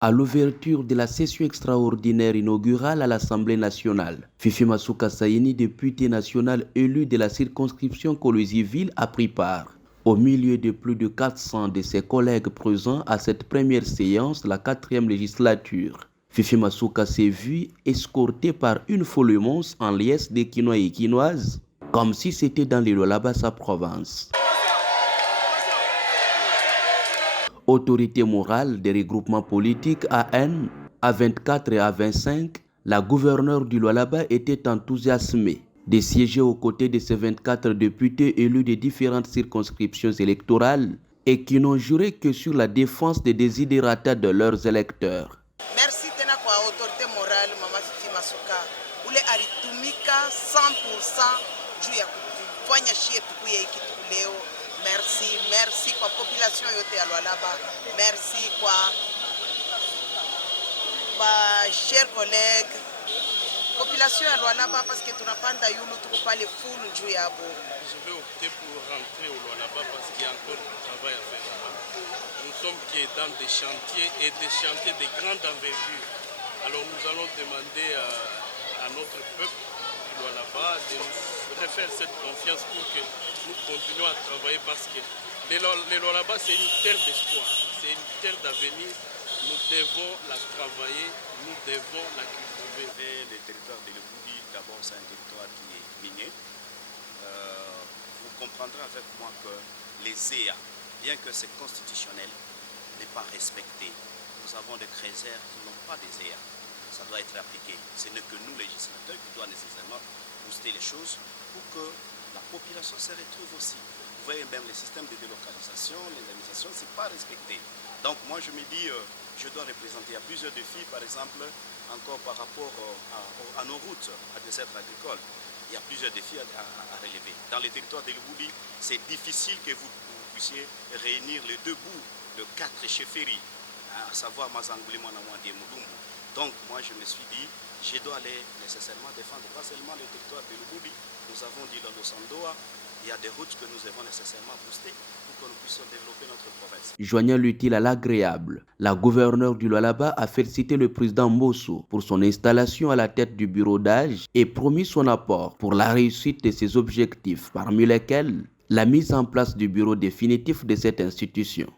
À l'ouverture de la session extraordinaire inaugurale à l'Assemblée nationale, Fifi Masuka Saini, député national élu de la circonscription Kolwezi-Ville, a pris part. Au milieu de plus de 400 de ses collègues présents à cette première séance de la 4e législature, Fifi Masuka s'est vu escorté par une foule immense en liesse des Quinois et Quinoises, comme si c'était dans le Lualaba, sa province. Autorité morale des regroupements politiques AN, A24 et A25, la gouverneure du Lualaba était enthousiasmée de siéger aux côtés de ces 24 députés élus de différentes circonscriptions électorales et qui n'ont juré que sur la défense des desiderata de leurs électeurs. Merci tena kwa autorité morale Mama Fifi Masuka ule alitumika 100% juu ya kufanya shie tukuye hiki leo. Merci kwa population yote ya Lualaba. Merci kwa chers collègues population ya Lualaba parce que tunapanda yulu tuko pale full juu yabo. Je vais opter pour rentrer au Lualaba parce qu'il y a encore du travail à faire. Nous sommes dans des chantiers et des chantiers de grande envergure. Alors nous allons demander à notre peuple du Lualaba de nous refaire cette confiance pour que nous continuions à travailler parce que le Lualaba c'est une terre d'espoir, c'est une terre d'avenir. Nous devons la travailler, nous devons la cultiver. Le territoire de l'Eboudi, d'abord c'est un territoire qui est minier. Vous comprendrez avec moi que les EA, bien que c'est constitutionnel, n'est pas respecté. Nous avons des crésaires qui n'ont pas des EA. Ça doit être appliqué. Ce n'est que nous, législateurs, qui doivent nécessairement booster les choses pour que la population se retrouve aussi. Vous voyez même les systèmes de délocalisation, l'indemnisation, ce n'est pas respecté. Donc moi je me dis, je dois représenter, il y a plusieurs défis, par exemple, encore par rapport à nos routes, à des êtres agricoles. Il y a plusieurs défis à relever. Dans les territoires de l'Eboudi, c'est difficile que vous puissiez réunir les deux bouts de 4 chefferies, à savoir Mazangouli, Manamouadi et Moulumbu. Donc moi je me suis dit, je dois aller nécessairement défendre pas seulement le territoire de l'Eboudi. Nous avons dit dans le Sandoa, il y a des routes que nous devons nécessairement booster pour que nous puissions développer notre province. Joignant l'utile à l'agréable, la gouverneure du Lualaba a félicité le président Mbosso pour son installation à la tête du bureau d'âge et promis son apport pour la réussite de ses objectifs, parmi lesquels la mise en place du bureau définitif de cette institution.